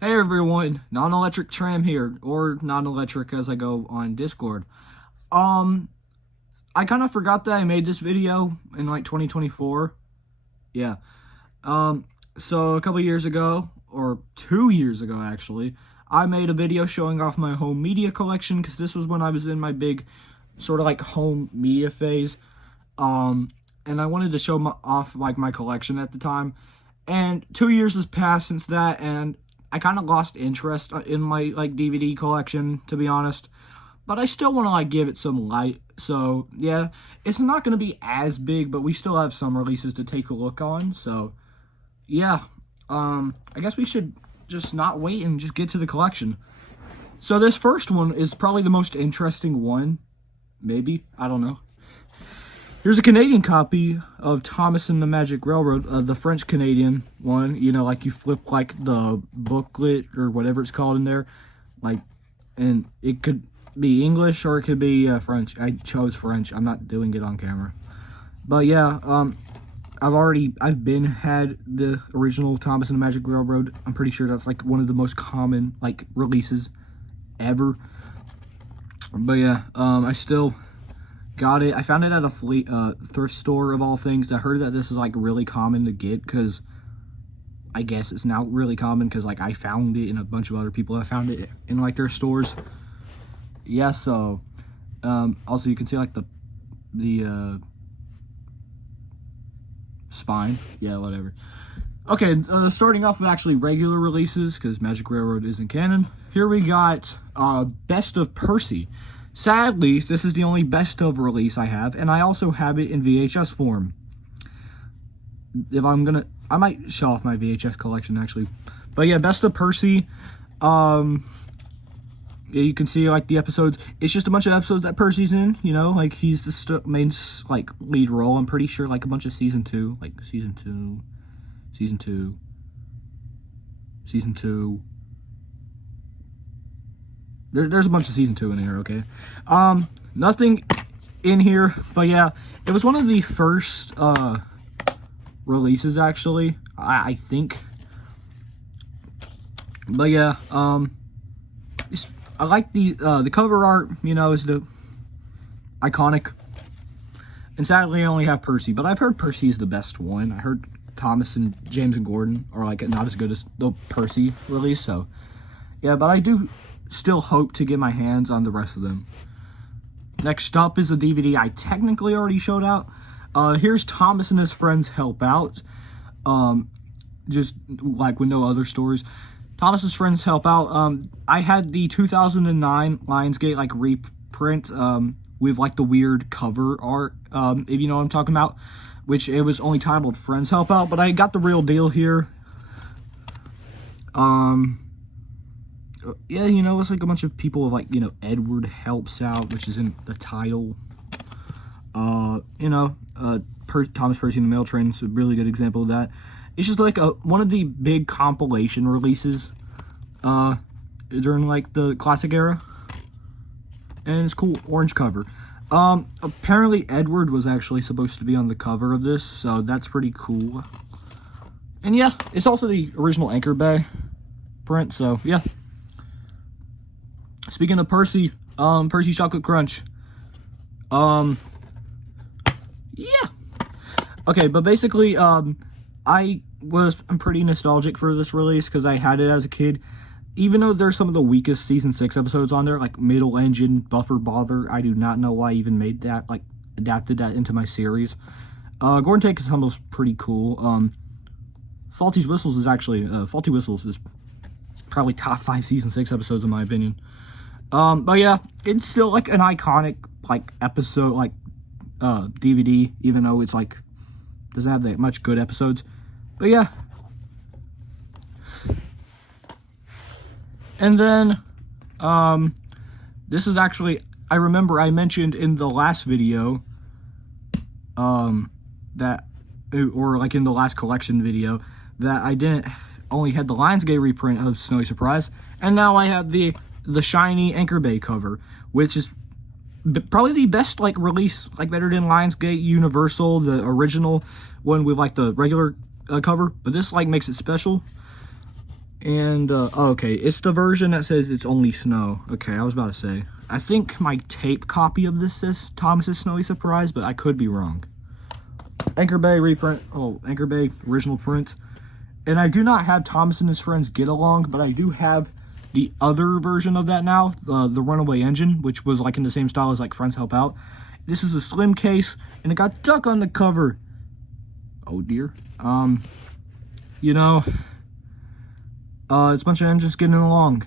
Hey everyone, non-electric tram here, or non-electric as I go on Discord. Um, I kind of forgot that I made this video in like 2024. Yeah. Um, so a couple years ago, or 2 years ago actually, I made a video showing off my home media collection because this was when I was in my big sort of like home media phase. Um, and I wanted to show off like my collection at the time. And 2 years has passed since that, and I kind of lost interest in my like DVD collection, to be honest. But I still want to like give it some light. So yeah, it's not going to be as big, but we still have some releases to take a look on. So yeah, I guess we should just not wait and just get to the collection. So this first one is probably the most interesting one. Maybe, I don't know. Here's a Canadian copy of Thomas and the Magic Railroad, the French-Canadian one. You know, like you flip like the booklet or whatever it's called in there. Like, and it could be English or it could be French. I chose French. I'm not doing it on camera. But yeah, I've been had the original Thomas and the Magic Railroad. I'm pretty sure that's like one of the most common like releases ever. But yeah, I still got it. I found it at a thrift store of all things. I heard that this is like really common to get because I guess it's now really common because like I found it and a bunch of other people have found it in like their stores. Yeah, so also you can see like the spine. Yeah, whatever. Okay, starting off with actually regular releases because Magic Railroad isn't canon. Here we got Best of Percy. Sadly, this is the only best of release I have, and I also have it in VHS form. I might show off my VHS collection actually. But yeah, Best of Percy. Yeah, you can see like the episodes. It's just a bunch of episodes that Percy's in, you know, like he's the main like lead role. I'm pretty sure like a bunch of season 2. There's a bunch of season 2 in here, okay? Nothing in here, but yeah, it was one of the first releases actually, I think. But yeah, I like the cover art, you know, is the iconic. And sadly, I only have Percy, but I've heard Percy is the best one. I heard Thomas and James and Gordon are like not as good as the Percy release, so yeah, but I do still hope to get my hands on the rest of them. Next up is a DVD I technically already showed out. Here's Thomas and his friends help out. Just like with no other stories. Thomas's friends help out. I had the 2009 Lionsgate like reprint with like the weird cover art, if you know what I'm talking about, which it was only titled Friends Help Out, but I got the real deal here. Yeah, you know, it's like a bunch of people of like, you know, Edward helps out, which is in the title. You know, Thomas Percy and the Mail Train is a really good example of that. It's just like one of the big compilation releases during like the classic era. And it's cool, orange cover. Apparently Edward was actually supposed to be on the cover of this, so that's pretty cool. And yeah, it's also the original Anchor Bay print, so yeah. Speaking of Percy, Percy Chocolate Crunch. Yeah. Okay, but basically, I'm pretty nostalgic for this release because I had it as a kid. Even though there's some of the weakest season 6 episodes on there, like Middle Engine, Buffer Bother, I do not know why I even made that, like, adapted that into my series. Gordon Take His Humble's pretty cool. Faulty Whistles is probably top 5 season 6 episodes in my opinion. But yeah, it's still like an iconic like episode, like DVD, even though it's like doesn't have that much good episodes. But yeah. And then this is actually, I remember I mentioned in the last video that, or like in the last collection video, that I only had the Lionsgate reprint of Snowy Surprise, and now I have the shiny Anchor Bay cover, which is probably the best like release, like better than Lionsgate Universal, the original one with like the regular cover, but this like makes it special. And, okay, it's the version that says it's only snow. Okay, I was about to say. I think my tape copy of this says Thomas's Snowy Surprise, but I could be wrong. Anchor Bay reprint. Oh, Anchor Bay original print. And I do not have Thomas and his friends Get Along, but I do have the other version of that now, the Runaway Engine, which was like in the same style as like Friends Help Out. This is a slim case, and it got Duck on the cover. Oh dear. You know, it's a bunch of engines getting along.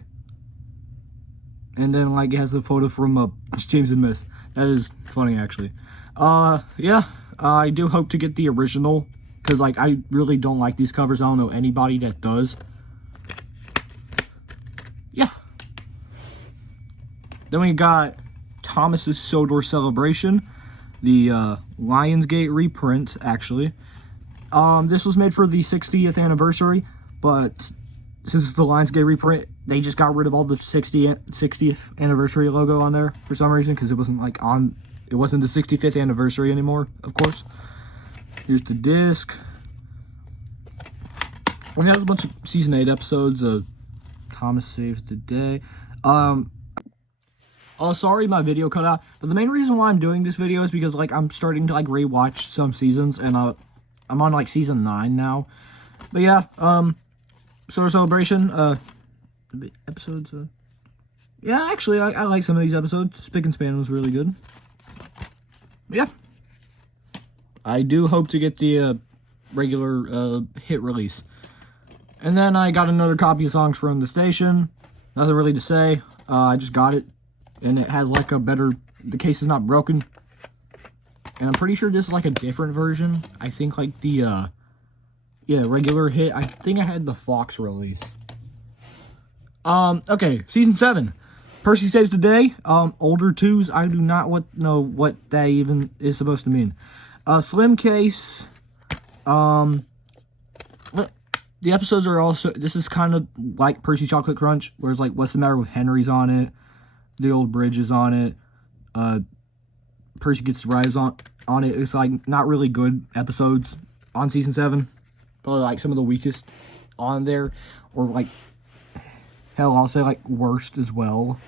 And then like it has the photo from James and Miss. That is funny actually. Yeah, I do hope to get the original, because like I really don't like these covers. I don't know anybody that does. Yeah. Then we got Thomas's Sodor Celebration, the Lionsgate reprint actually. This was made for the 60th anniversary, but since it's the Lionsgate reprint, they just got rid of all the 60th anniversary logo on there for some reason, because it wasn't like on, it wasn't the 65th anniversary anymore, of course. Here's the disc. We have a bunch of season 8 episodes of Thomas Saves the Day. Oh, sorry, my video cut out. But the main reason why I'm doing this video is because like I'm starting to like rewatch some seasons, and I'm on like season 9 now. But yeah, Sodor Celebration, episodes, yeah, actually, I like some of these episodes. Spick and Span was really good. But yeah, I do hope to get the regular hit release. And then I got another copy of Songs from the Station. Nothing really to say. I just got it, and it has like a better, the case is not broken. And I'm pretty sure this is like a different version. I think like the, yeah, regular hit. I think I had the Fox release. Okay, season 7. Percy Saves the Day. Older twos. I do not know what that even is supposed to mean. Slim case. The episodes are also, this is kind of like Percy Chocolate Crunch, where it's like, What's the Matter with Henry's on it. The Old Bridge is on it. Percy Gets the Rise on it. It's like not really good episodes on season 7. Probably like some of the weakest on there, or like, hell, I'll say like worst as well.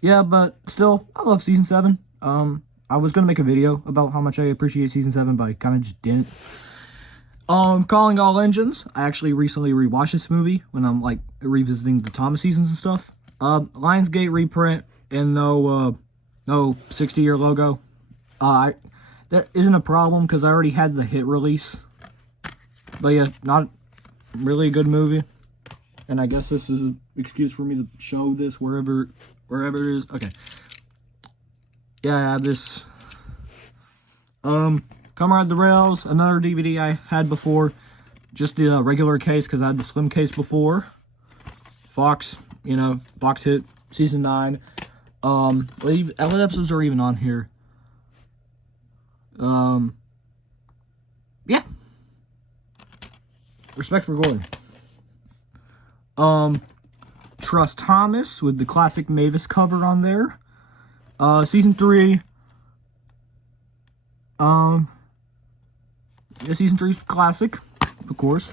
Yeah, but still, I love season 7. I was gonna make a video about how much I appreciate season 7, but I kind of just didn't. Calling All Engines. I actually recently rewatched this movie when I'm like revisiting the Thomas seasons and stuff. Lionsgate reprint, and no 60-year logo. That isn't a problem because I already had the hit release. But yeah, not really a good movie. And I guess this is an excuse for me to show this wherever it is. Okay. Yeah, I have this. Come Ride the Rails, another DVD I had before. Just the regular case because I had the slim case before. Fox, you know, box hit, season 9. What episodes are even on here? Yeah. Respect for Gordon. Trust Thomas with the classic Mavis cover on there. Season 3. Yeah, season 3's classic, of course.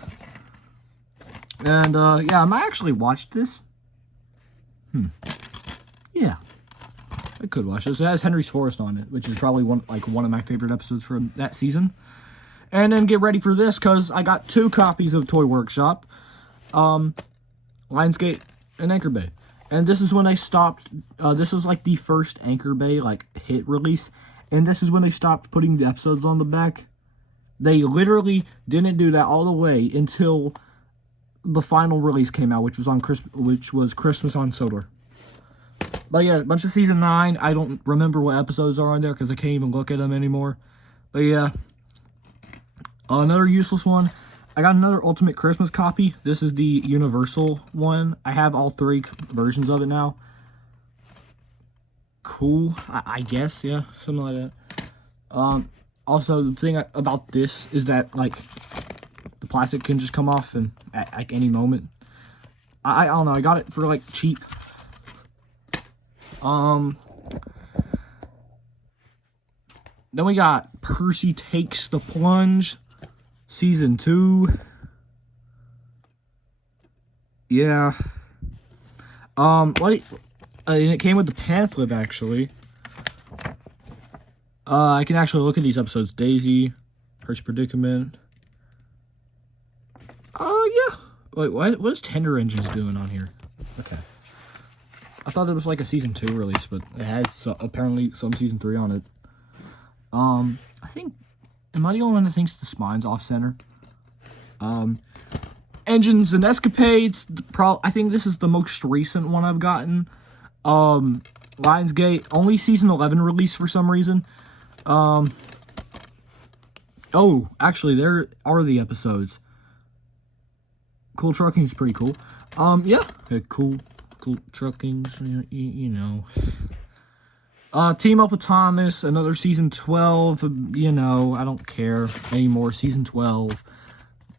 And, yeah, I might actually watch this. Yeah. I could watch this. It has Henry's Forest on it, which is probably one of my favorite episodes from that season. And then get ready for this, because I got 2 copies of Toy Workshop. Lionsgate and Anchor Bay. And this is when they stopped, this is like the first Anchor Bay, like, hit release. And this is when they stopped putting the episodes on the back. They literally didn't do that all the way until the final release came out, which was Christmas on Sodor. But yeah, a bunch of season 9. I don't remember what episodes are on there because I can't even look at them anymore. But yeah. Another useless one. I got another Ultimate Christmas copy. This is the Universal one. I have all 3 versions of it now. Cool, I guess, yeah, something like that. Also, the thing about this is that, like, the plastic can just come off and at like any moment. I don't know, I got it for like cheap. Then we got Percy Takes the Plunge, season 2. Yeah. What? And it came with the pamphlet, actually. I can actually look at these episodes. Daisy, Percy Predicament. Yeah. Wait, what is Tender Engines doing on here? Okay. I thought it was like a season 2 release, but it had apparently some season 3 on it. I think, am I the only one that thinks the spine's off center? Engines and Escapades. I think this is the most recent one I've gotten. Lionsgate, only season 11 release for some reason. Oh, actually, there are the episodes. Cool Trucking is pretty cool. Yeah, cool Truckings, you know. Team Up with Thomas, another season 12, you know, I don't care anymore. Season 12,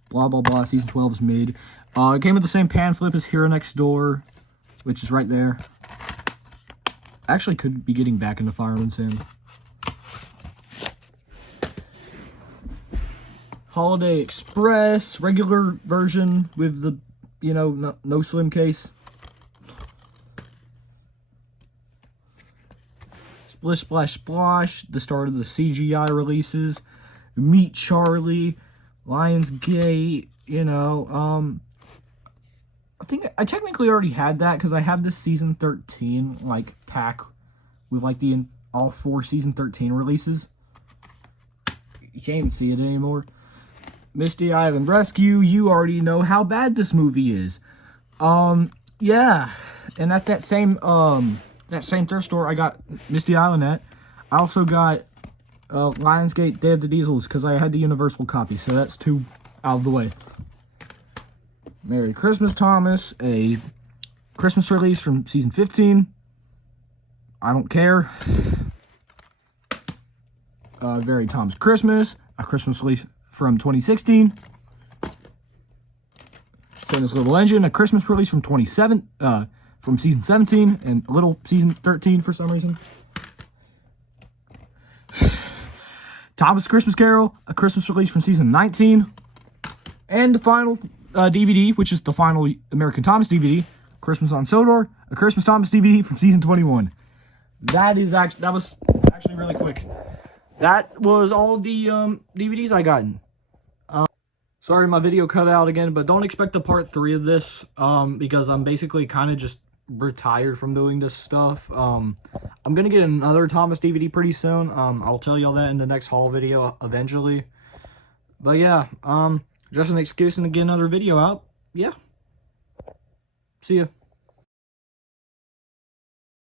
blah, blah, blah, season 12 is mid. It came with the same pamphlet as Hero Next Door, which is right there. Actually could be getting back into Fireman Sim. Holiday Express, regular version with the, you know, no slim case. Splish Splash Splosh, the start of the CGI releases. Meet Charlie, Lionsgate, you know, I think I technically already had that because I have this season 13 like pack with like all 4 season 13 releases. You can't even see it anymore. Misty Island Rescue, you already know how bad this movie is. Yeah, and at that same thrift store I got Misty Island at, I also got Lionsgate Day of the Diesels because I had the Universal copy, so that's 2 out of the way. Merry Christmas, Thomas, a Christmas release from season 15. I don't care. Very Thomas Christmas, a Christmas release from 2016. Santa's Little Engine, a Christmas release from from season 17, and a little season 13 for some reason. Thomas Christmas Carol, a Christmas release from season 19. And the final DVD, which is the final American Thomas DVD, Christmas on Sodor, a Christmas Thomas DVD from season 21. That was actually really quick. That was all the DVDs I gotten. Sorry my video cut out again, but don't expect a part 3 of this because I'm basically kind of just retired from doing this stuff. I'm gonna get another Thomas DVD pretty soon. I'll tell y'all that in the next haul video eventually. But yeah, just an excuse to get another video out. Yeah. See ya.